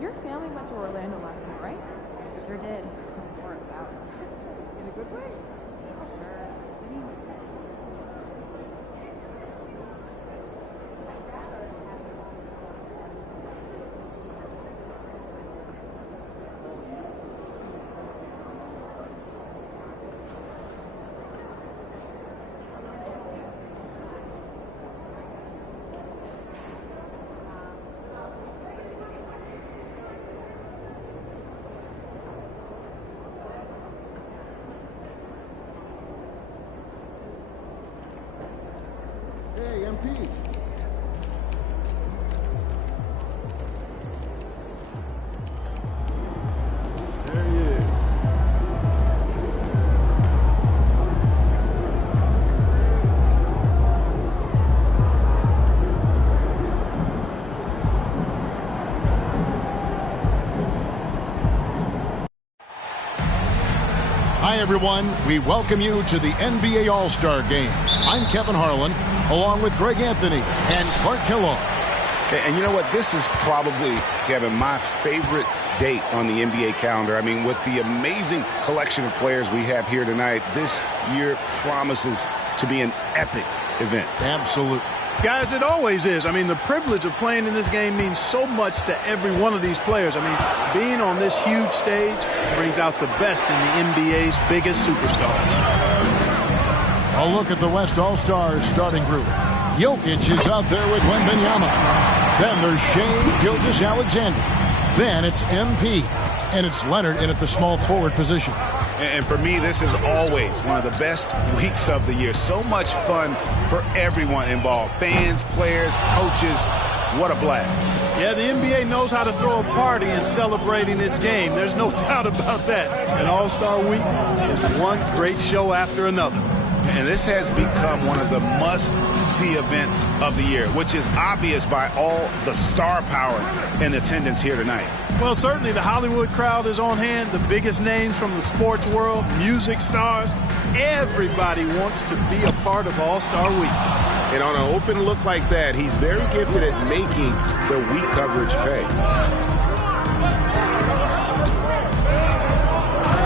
Your family went to Orlando last summer, right? Sure did. Wore us out. In a good way? Sure. Hey, MP. There he is. Hi, everyone. We welcome you to the NBA All-Star Game. I'm Kevin Harlan, along with Greg Anthony and Clark Kellogg. And you know what? This is probably, Kevin, my favorite date on the NBA calendar. I mean, with the amazing collection of players we have here tonight, this year promises to be an epic event. Absolutely. Guys, it always is. I mean, the privilege of playing in this game means so much to every one of these players. I mean, being on this huge stage brings out the best in the NBA's biggest superstars. A look at the West All-Stars starting group. Jokic is out there with Wembanyama. Then there's Shai Gilgeous-Alexander. Then it's MP. And it's Leonard in at the small forward position. And for me, this is always one of the best weeks of the year. So much fun for everyone involved. Fans, players, coaches. What a blast. Yeah, the NBA knows how to throw a party in celebrating its game. There's no doubt about that. And All-Star Week is one great show after another. And this has become one of the must-see events of the year, which is obvious by all the star power in attendance here tonight. Well, certainly the Hollywood crowd is on hand, the biggest names from the sports world, music stars. Everybody wants to be a part of All-Star Week. And on an open look like that, he's very gifted at making the week coverage pay.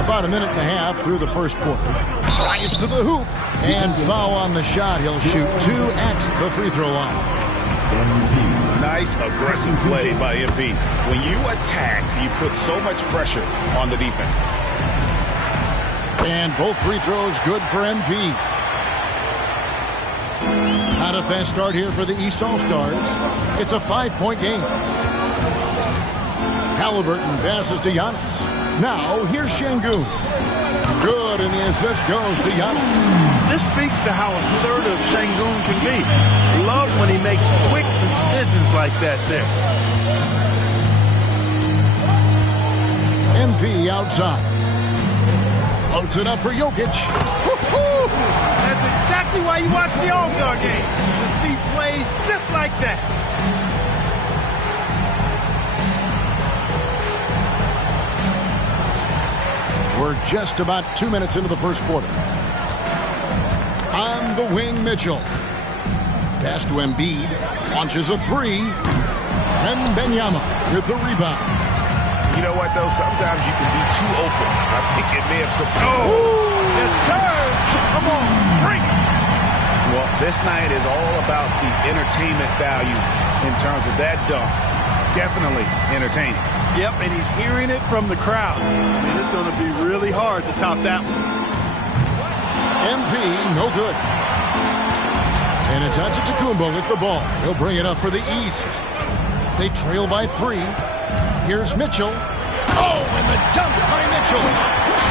About a minute and a half through the first quarter. Drives to the hoop. And foul on the shot. He'll shoot 2 at the free throw line. Nice aggressive play by MP. When you attack, you put so much pressure on the defense. And both free throws good for MP. Not a fast start here for the East All-Stars. It's a 5-point game. Halliburton passes to Giannis. Now here's Şengün. Good, and the assist goes to Giannis. This speaks to how assertive Şengün can be. Love when he makes quick decisions like that there. MP outside. Floats it up for Jokic. That's exactly why you watch the All-Star Game, to see plays just like that. We're just about 2 minutes into the first quarter. On the wing, Mitchell. Pass to Embiid. Launches a 3. Wembanyama with the rebound. You know what, though? Sometimes you can be too open. I think it may have surprised. Oh, yes, sir. Come on, bring it. Well, this night is all about the entertainment value in terms of that dunk. Definitely entertaining. Yep, and he's hearing it from the crowd. I mean, it's going to be really hard to top that one. MP, no good. And it's Antetokounmpo with the ball. He'll bring it up for the East. They trail by 3. Here's Mitchell. Oh, and the dunk by Mitchell.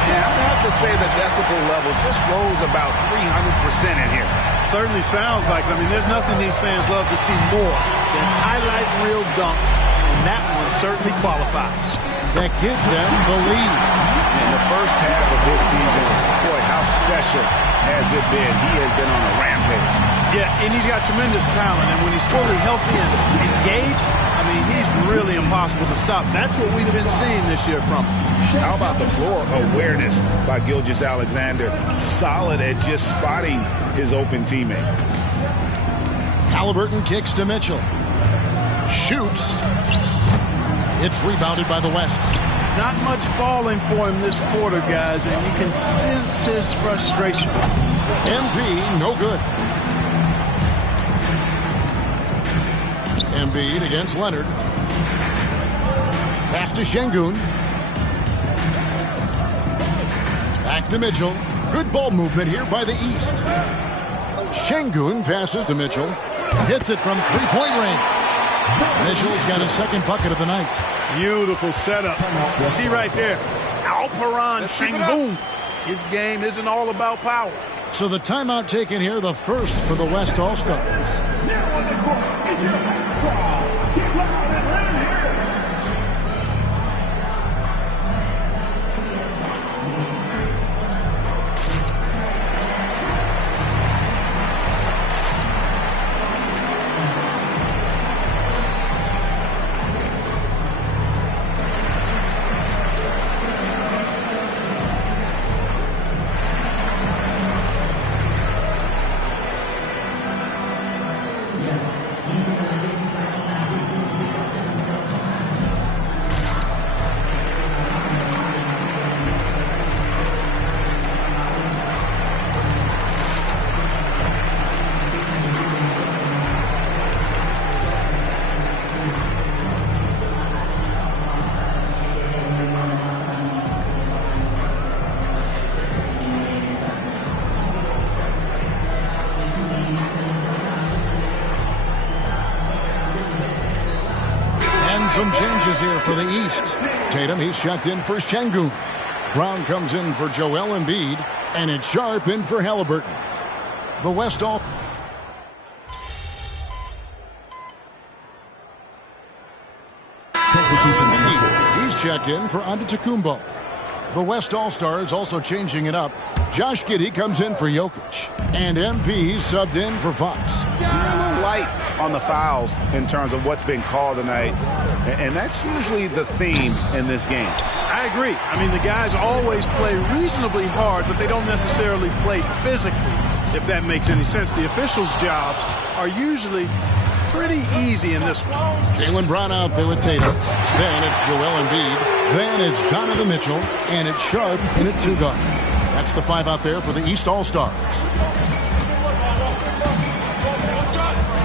Yeah, I have to say the decibel level just rose about 300% in here. Certainly sounds like it. I mean, there's nothing these fans love to see more than highlight reel dunks, and that one certainly qualifies. That gives them the lead. In the first half of this season, boy, how special has it been? He has been on a rampage. Yeah, and he's got tremendous talent, and when he's fully healthy and engaged, I mean, he's really impossible to stop. That's what we've been seeing this year from him. How about the floor awareness by Gilgeous-Alexander? Solid at just spotting his open teammate. Halliburton kicks to Mitchell. Shoots. It's rebounded by the West. Not much falling for him this quarter, guys, and you can sense his frustration. MP, no good. Embiid against Leonard. Pass to Şengün. Back to Mitchell. Good ball movement here by the East. Şengün passes to Mitchell. Hits it from three-point range. Mitchell's got his second bucket of the night. Beautiful setup. You see right there, Alperen Şengün. His game isn't all about power. So the timeout taken here, the first for the West All-Stars. Some changes here for the East. Tatum, he's checked in for Şengün. Brown comes in for Joel Embiid, and it's Sharp in for Halliburton. The West All... He's checked in for Antetokounmpo. The West All-Stars also changing it up. Josh Giddey comes in for Jokic. And MP subbed in for Fox. You're a little light on the fouls in terms of what's been called tonight. And that's usually the theme in this game. I agree. I mean, the guys always play reasonably hard, but they don't necessarily play physically, if that makes any sense. The officials' jobs are usually pretty easy in this one. Jaylen Brown out there with Tatum. Then it's Joel Embiid. Then it's Donovan Mitchell. And it's Sharp in at two guard. That's the five out there for the East All-Stars.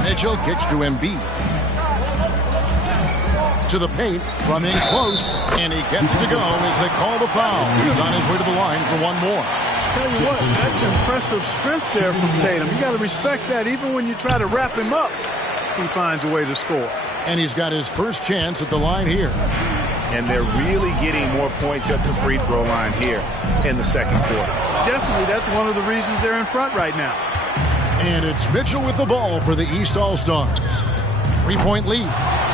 Mitchell kicks to Embiid. To the paint, from in close, and he gets it to go as they call the foul. He's on his way to the line for one more. Tell you what, that's impressive strength there from Tatum. You got to respect that. Even when you try to wrap him up, he finds a way to score. And he's got his first chance at the line here. And they're really getting more points at the free throw line here in the second quarter. Definitely, that's one of the reasons they're in front right now. And it's Mitchell with the ball for the East All-Stars. 3-point lead.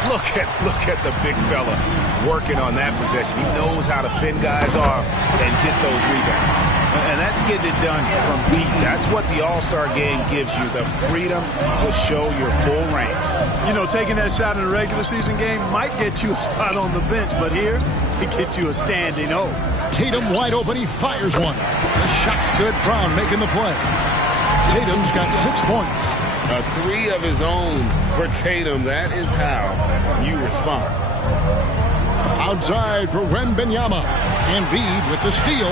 Look at the big fella working on that possession. He knows how to fend guys off and get those rebounds. And that's getting it done from deep. That's what the All-Star game gives you, the freedom to show your full range. You know, taking that shot in a regular season game might get you a spot on the bench, but here, it gets you a standing O. Tatum wide open, he fires one. The shot's good, Brown making the play. Tatum's got 6 points. A three of his own for Tatum. That is how you respond. Outside for Wembanyama. Embiid with the steal.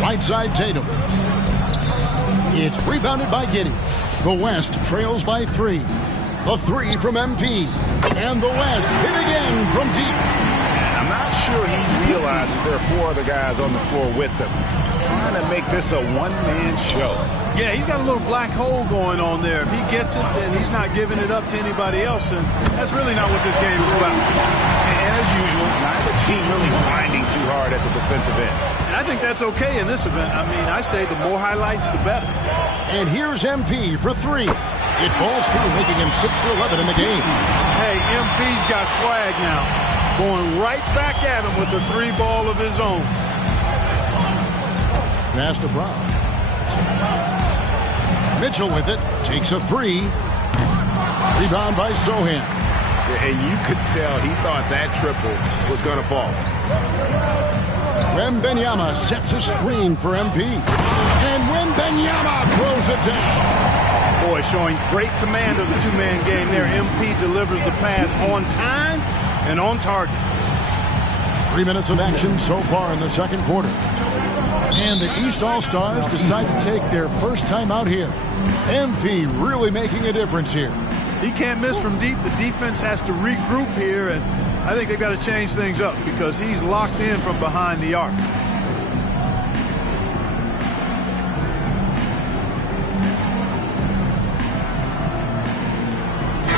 Right side Tatum. It's rebounded by Giddey. The West trails by 3. The three from MP. And the West hit again from deep. I'm not sure he realizes there are 4 other guys on the floor with him. Trying to make this a one-man show. Yeah, he's got a little black hole going on there. If he gets it, then he's not giving it up to anybody else, and that's really not what this game is about. And as usual, neither team really grinding too hard at the defensive end. And I think that's okay in this event. I mean, I say the more highlights, the better. And here's MP for 3. It falls through, making him 6 for 11 in the game. Hey, MP's got swag now. Going right back at him with a 3-ball of his own. Pass to Brown. Mitchell with it. Takes a 3. Rebound by Sohan. And you could tell he thought that triple was going to fall. Wembanyama sets a screen for MP. And Wembanyama throws it down. Boy, showing great command of the two-man game there. MP delivers the pass on time and on target. 3 minutes of action so far in the second quarter. And the East All-Stars decide to take their first time out here. MP really making a difference here. He can't miss from deep. The defense has to regroup here, and I think they've got to change things up because he's locked in from behind the arc.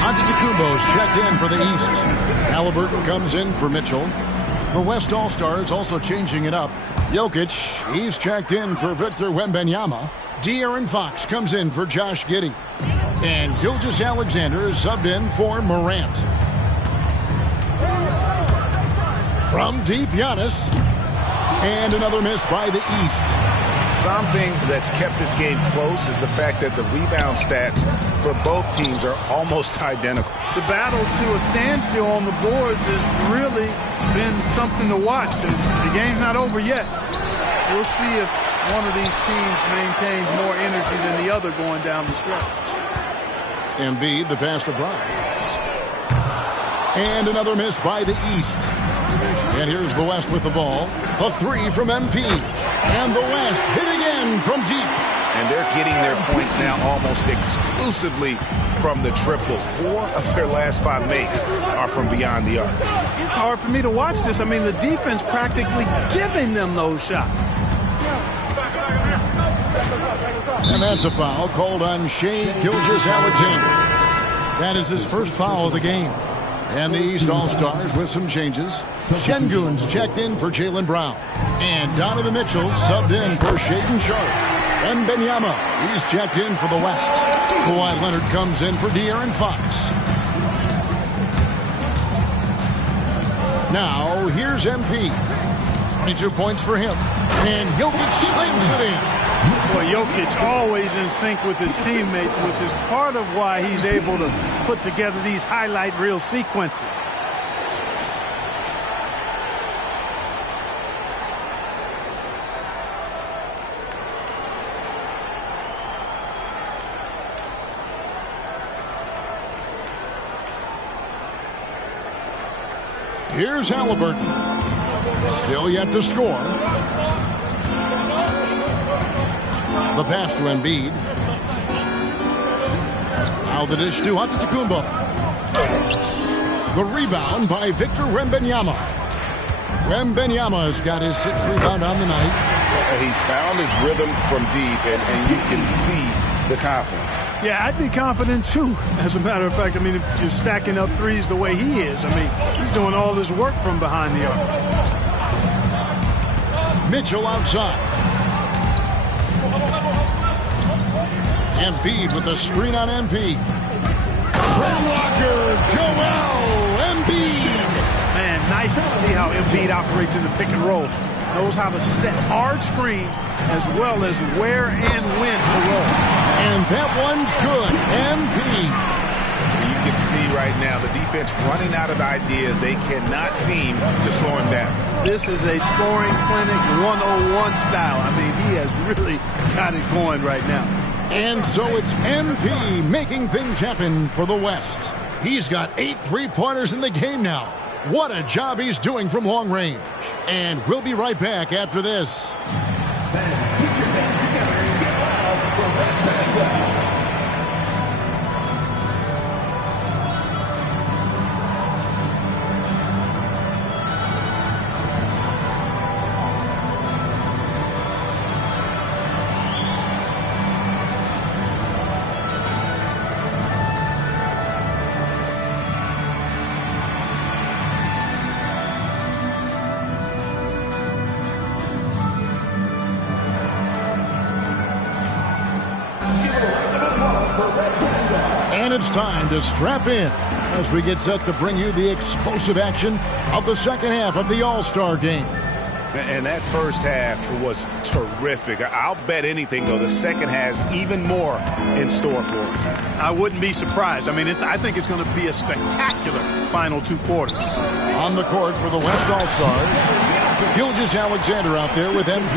Antetokounmpo's checked in for the East. Halliburton comes in for Mitchell. The West All-Stars also changing it up. Jokic, he's checked in for Victor Wembanyama. De'Aaron Fox comes in for Josh Giddey. And Gilgeous-Alexander is subbed in for Morant. From deep, Giannis. And another miss by the East. Something that's kept this game close is the fact that the rebound stats for both teams are almost identical. The battle to a standstill on the boards has really been something to watch. The game's not over yet. We'll see if one of these teams maintains more energy than the other going down the stretch. Embiid, the pass to Brown. And another miss by the East. And here's the West with the ball. A three from MP. And the West hit again from deep. And they're getting their points now almost exclusively from the triple. 4 of their last 5 makes are from beyond the arc. It's hard for me to watch this. I mean, the defense practically giving them those shots. And that's a foul called on Shai Gilgeous-Alexander. That is his first foul of the game. And the East All-Stars with some changes. Şengün's checked in for Jaylen Brown. And Donovan Mitchell subbed in for Shaedon Sharpe. And Wembanyama, he's checked in for the West. Kawhi Leonard comes in for De'Aaron Fox. Now, here's MP. 22 points for him. And Jokic slams it in. Well, Jokic always in sync with his teammates, which is part of why he's able to put together these highlight reel sequences. Here's Halliburton. Still yet to score. The pass to Embiid. Now the dish to Antetokounmpo. The rebound by Victor Wembanyama. Wembanyama has got his 6th rebound on the night. He's found his rhythm from deep, and you can see the confidence. Yeah, I'd be confident too. As a matter of fact, I mean, if you're stacking up threes the way he is, I mean, he's doing all this work from behind the arc. Mitchell outside. Embiid with a screen on MP. Rim blocker, Joel Embiid. Man, nice to see how Embiid operates in the pick and roll. Knows how to set hard screens as well as where and when to roll. And that one's good. MP. You can see right now the defense running out of ideas. They cannot seem to slow him down. This is a scoring clinic 101 style. I mean, he has really got it going right now. And so it's MP making things happen for the West. He's got 8 3-pointers in the game now. What a job he's doing from long range. And we'll be right back after this. And it's time to strap in as we get set to bring you the explosive action of the second half of the All-Star game. And that first half was terrific. I'll bet anything, though, the second has even more in store for us. I wouldn't be surprised. I mean, I think it's going to be a spectacular final 2 quarters. On the court for the West All-Stars, Gilgeous-Alexander out there with MP.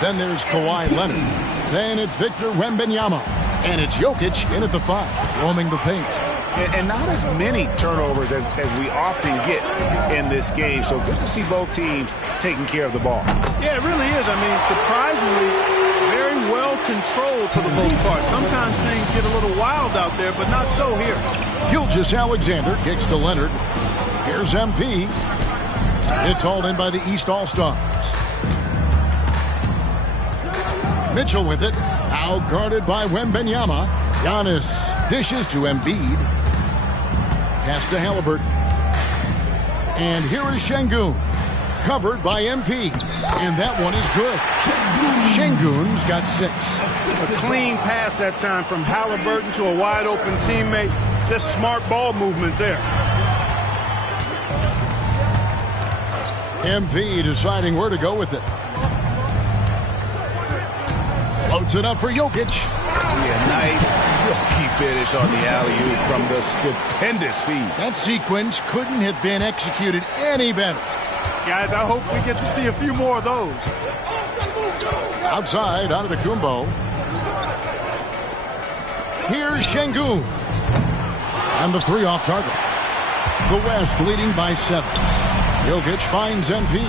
Then there's Kawhi Leonard. Then it's Victor Wembanyama. And it's Jokic in at the 5, roaming the paint. And not as many turnovers as we often get in this game. So good to see both teams taking care of the ball. Yeah, it really is. I mean, surprisingly, very well controlled for the most part. Sometimes things get a little wild out there, but not so here. Gilgeous-Alexander kicks to Leonard. Here's MP. It's hauled in by the East All-Stars. Mitchell with it. Now guarded by Wembanyama. Giannis dishes to Embiid. Pass to Halliburton. And here is Şengün. recovered by MP. And that one is good. Şengün's got 6. A clean pass that time from Halliburton to a wide-open teammate. Just smart ball movement there. MP deciding where to go with it. Floats it up for Jokic. Yeah, nice silky finish on the alley-oop from the stupendous feed. That sequence couldn't have been executed any better. Guys, I hope we get to see a few more of those. Outside, Antetokounmpo. Here's Şengün. And the 3 off target. The West leading by 7. Jokic finds MP.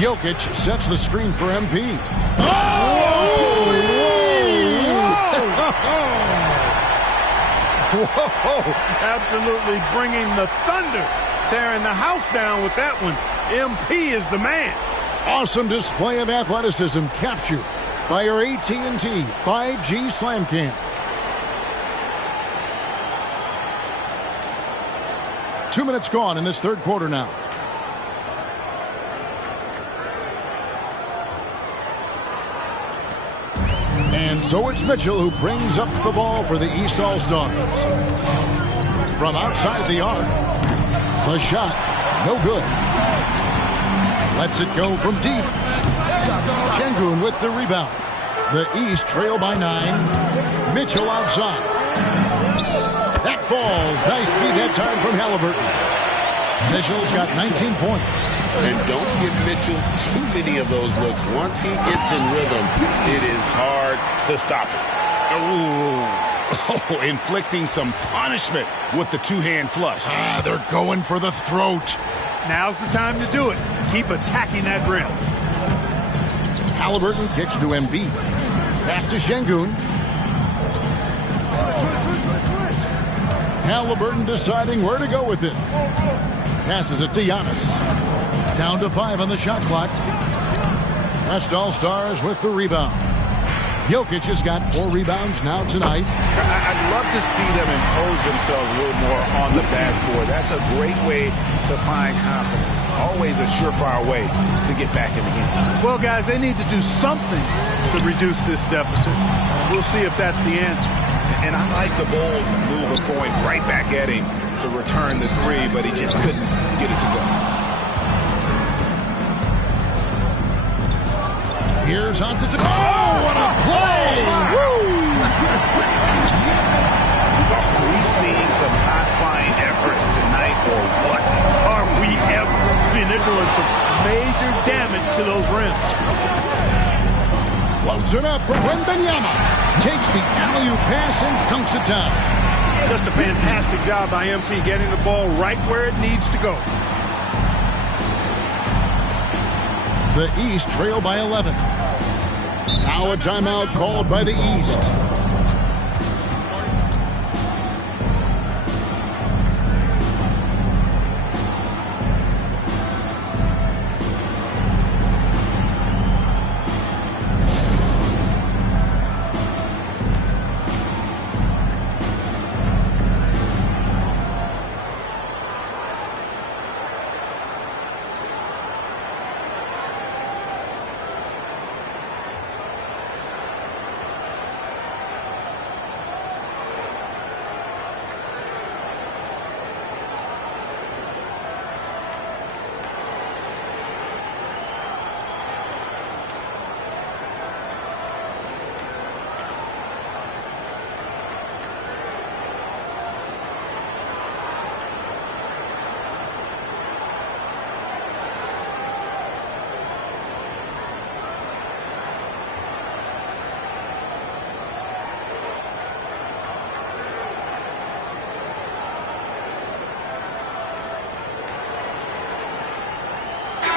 Jokic sets the screen for MP. Whoa! Absolutely bringing the thunder. Tearing the house down with that one. MP is the man. Awesome display of athleticism captured by your AT&T 5G Slam Cam. 2 minutes gone in this third quarter now. And so it's Mitchell who brings up the ball for the East All-Stars. From outside the arc, the shot, no good. Lets it go from deep. Şengün with the rebound. The East trail by 9. Mitchell outside. That falls. Nice feed that time from Halliburton. Mitchell's got 19 points. And don't give Mitchell too many of those looks. Once he gets in rhythm, it is hard to stop him. Oh, inflicting some punishment with the two-hand flush. They're going for the throat. Now's the time to do it. Keep attacking that rim. Halliburton kicks to Embiid. Pass to Şengün. Halliburton deciding where to go with it. Passes it to Giannis. Down to 5 on the shot clock. West All-Stars with the rebound. Jokic has got 4 rebounds now tonight. I'd love to see them impose themselves a little more on the backboard. That's a great way to find confidence. Always a surefire way to get back in the game. Well, guys, they need to do something to reduce this deficit. We'll see if that's the answer. And I like the bold move of going right back at him to return the 3, but he just couldn't get it to go. Here's Antetokounmpo. Oh, what a play! Woo! Are we seeing some high-flying efforts tonight or what? Are we ever? I mean, they're doing some major damage to those rims. Floats it up for Wembanyama. Takes the alley-oop pass and dunks it down. Just a fantastic job by MP getting the ball right where it needs to go. The East trail by 11. Now a timeout called by the East.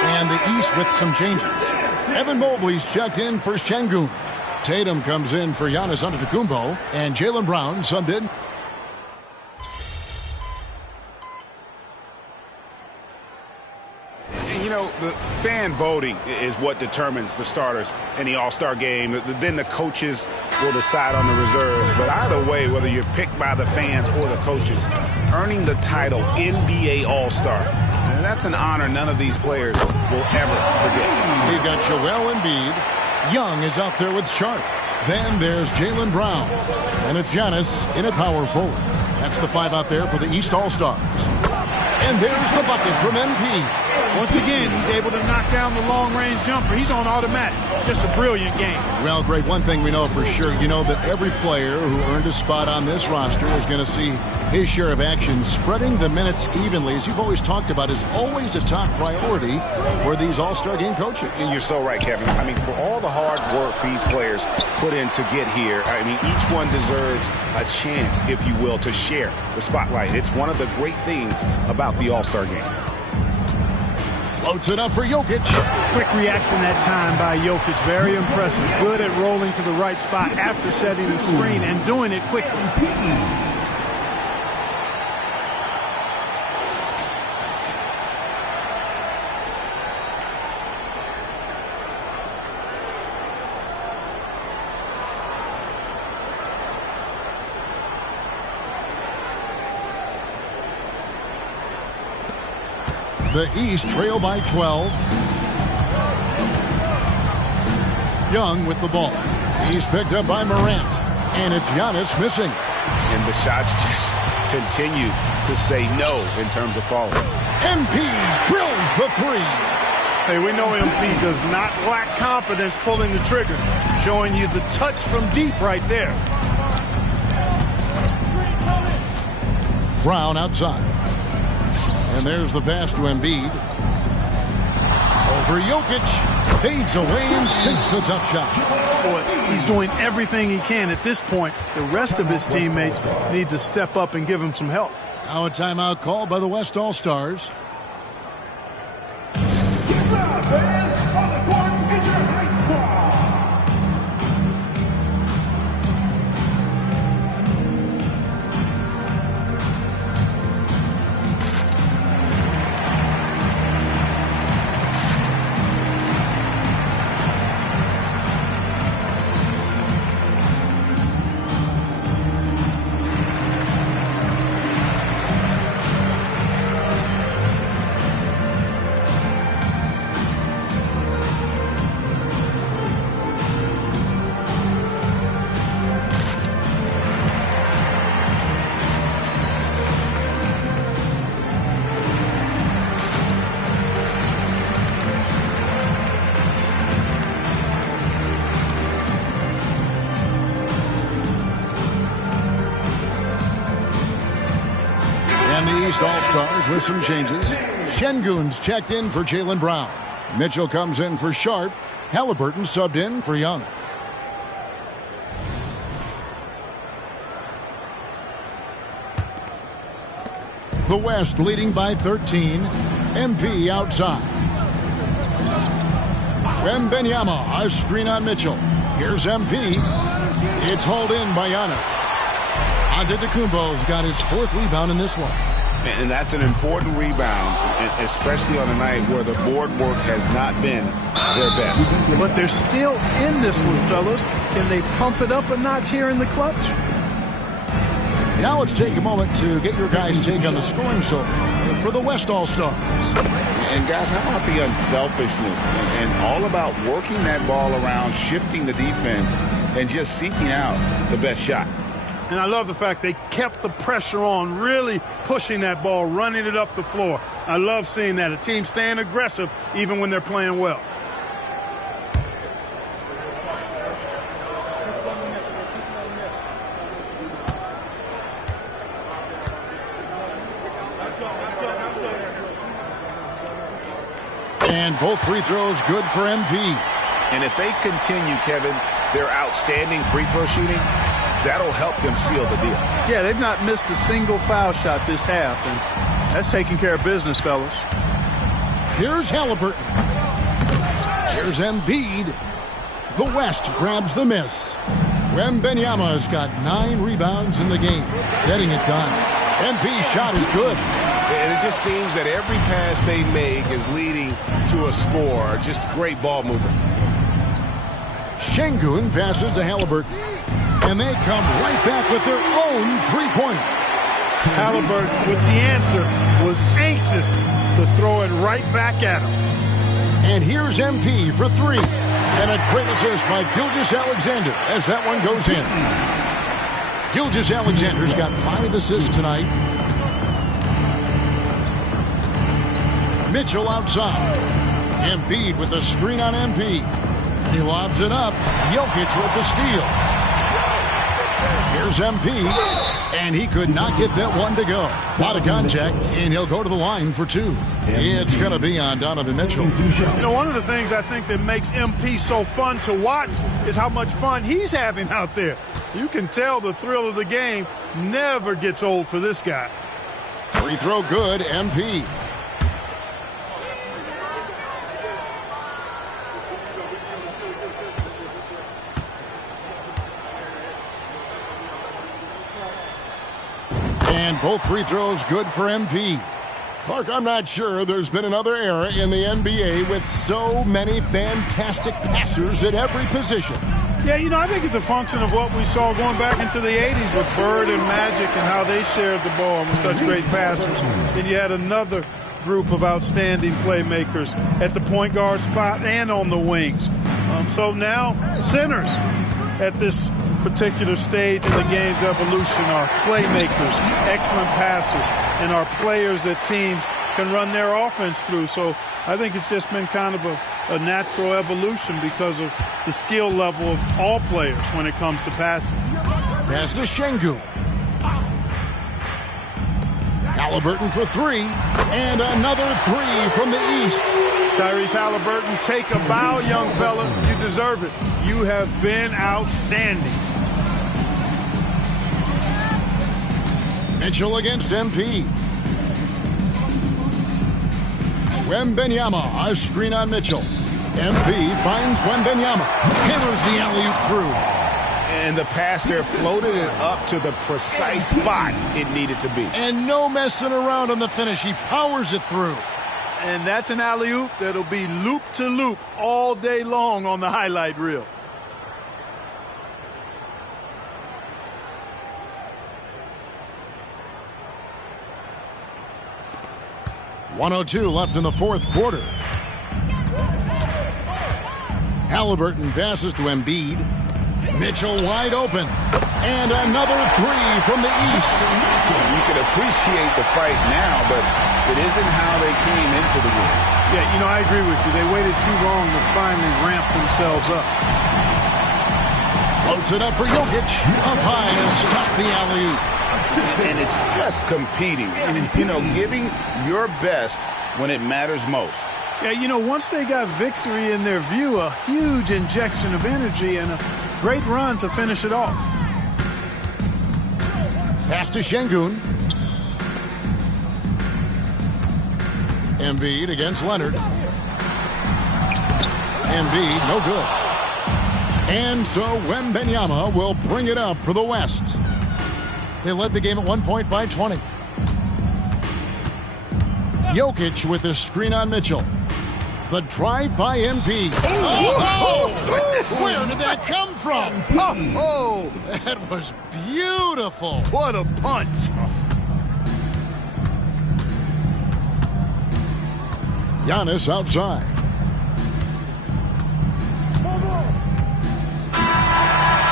And the East with some changes. Evan Mobley's checked in for Şengün. Tatum comes in for Giannis Antetokounmpo. And Jaylen Brown subbed in. You know, the fan voting is what determines the starters in the All-Star game. Then the coaches will decide on the reserves. But either way, whether you're picked by the fans or the coaches, earning the title NBA All-Star And that's an honor none of these players will ever forget. We've got Joel Embiid. Young is out there with Sharp. Then there's Jaylen Brown. And it's Giannis in at power forward. That's the 5 out there for the East All-Stars. And there's the bucket from MP. Once again, he's able to knock down the long-range jumper. He's on automatic. Just a brilliant game. Well, Greg, one thing we know for sure, you know that every player who earned a spot on this roster is going to see his share of action. Spreading the minutes evenly, as you've always talked about, is always a top priority for these All-Star game coaches. And you're so right, Kevin. I mean, for all the hard work these players put in to get here, I mean, each one deserves a chance, if you will, to share the spotlight. It's one of the great things about the All-Star game. Floats it up for Jokic. Quick reaction that time by Jokic. Very impressive. Good at rolling to the right spot after setting the screen and doing it quickly. The East trail by 12. Young with the ball. He's picked up by Morant. And it's Giannis missing. And the shots just continue to say no in terms of falling. MP drills the 3. Hey, we know MP does not lack confidence pulling the trigger. Showing you the touch from deep right there. Brown outside. And there's the pass to Embiid. Over Jokic. Fades away and sinks the tough shot. Boy, he's doing everything he can at this point. The rest of his teammates need to step up and give him some help. Now a timeout called by the West All-Stars. All-Stars with some changes. Şengün's checked in for Jaylen Brown. Mitchell comes in for Sharp. Halliburton subbed in for Young. The West leading by 13. MP outside. Wembanyama, a screen on Mitchell. Here's MP. It's hauled in by Giannis. Antetokounmpo's got his 4th rebound in this one. And that's an important rebound, especially on a night where the board work has not been their best. But they're still in this one, fellas. Can they pump it up a notch here in the clutch? Now let's take a moment to get your guys' take on the scoring so far for the West All-Stars. And guys, how about the unselfishness and all about working that ball around, shifting the defense, and just seeking out the best shot. And I love the fact they kept the pressure on, really pushing that ball, running it up the floor. I love seeing that. A team staying aggressive even when they're playing well. And both free throws good for MP. And if they continue, Kevin, their outstanding free throw shooting, that'll help them seal the deal. Yeah, they've not missed a single foul shot this half, and that's taking care of business, fellas. Here's Halliburton. Here's Embiid. The West grabs the miss. Wembanyama's got 9 rebounds in the game, getting it done. MP's shot is good. And it just seems that every pass they make is leading to a score. Just great ball movement. Şengün passes to Halliburton. And they come right back with their own three-pointer. Halliburton, with the answer, was anxious to throw it right back at him. And here's MP for three. And a great assist by Gilgeous-Alexander as that one goes in. Gilgeous-Alexander's got 5 assists tonight. Mitchell outside. Embiid with a screen on MP. He lobs it up. Jokic with the steal. Here's MP, and he could not get that one to go. A lot of contact, and he'll go to the line for 2. It's going to be on Donovan Mitchell. You know, one of the things I think that makes MP so fun to watch is how much fun he's having out there. You can tell the thrill of the game never gets old for this guy. Free throw good, MP. And both free throws good for MP. Clark, I'm not sure there's been another era in the NBA with so many fantastic passers at every position. Yeah, you know, I think it's a function of what we saw going back into the 80s with Bird and Magic and how they shared the ball with such great passers. And you had another group of outstanding playmakers at the point guard spot and on the wings. So now centers at this particular stage in the game's evolution are playmakers, excellent passers, and are players that teams can run their offense through. So I think it's just been kind of a natural evolution because of the skill level of all players when it comes to passing. Pass to Şengün. Halliburton for 3, and another 3 from the East. Tyrese Halliburton, take a bow, young fella. You deserve it. You have been outstanding. Mitchell against MP. Wembanyama, a screen on Mitchell. MP finds Wembanyama. Hammers the alley-oop through. And the pass there floated it up to the precise spot it needed to be. And no messing around on the finish. He powers it through. And that's an alley-oop that'll be loop-to-loop all day long on the highlight reel. .102 left in the fourth quarter. Halliburton passes to Embiid. Mitchell wide open. And another 3 from the East. You can appreciate the fight now, but it isn't how they came into the game. Yeah, you know, I agree with you. They waited too long to finally ramp themselves up. Floats it up for Jokic. Up high and stops the alley-oop. And it's just competing, you know, giving your best when it matters most. Yeah, you know, once they got victory in their view, a huge injection of energy and a great run to finish it off. Pass to Şengün. Embiid against Leonard. Embiid, no good. And so Wembanyama will bring it up for the West. They led the game at 1 point by 20. Jokic with a screen on Mitchell. The drive by MP. Oh, where did that come from? Oh, that was beautiful. What a punch. Giannis outside.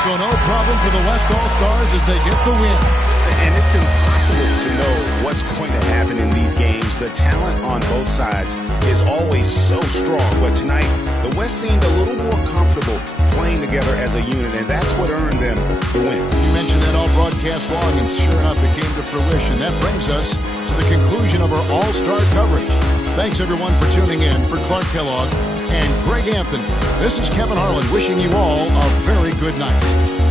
So no problem for the West All-Stars as they get the win. And it's impossible to know what's going to happen in these games. The talent on both sides is always so strong. But tonight, the West seemed a little more comfortable playing together as a unit, and that's what earned them the win. You mentioned that all broadcast long, and sure enough, it came to fruition. That brings us to the conclusion of our All-Star coverage. Thanks, everyone, for tuning in. For Clark Kellogg and Greg Anthony, this is Kevin Harlan wishing you all a very good night.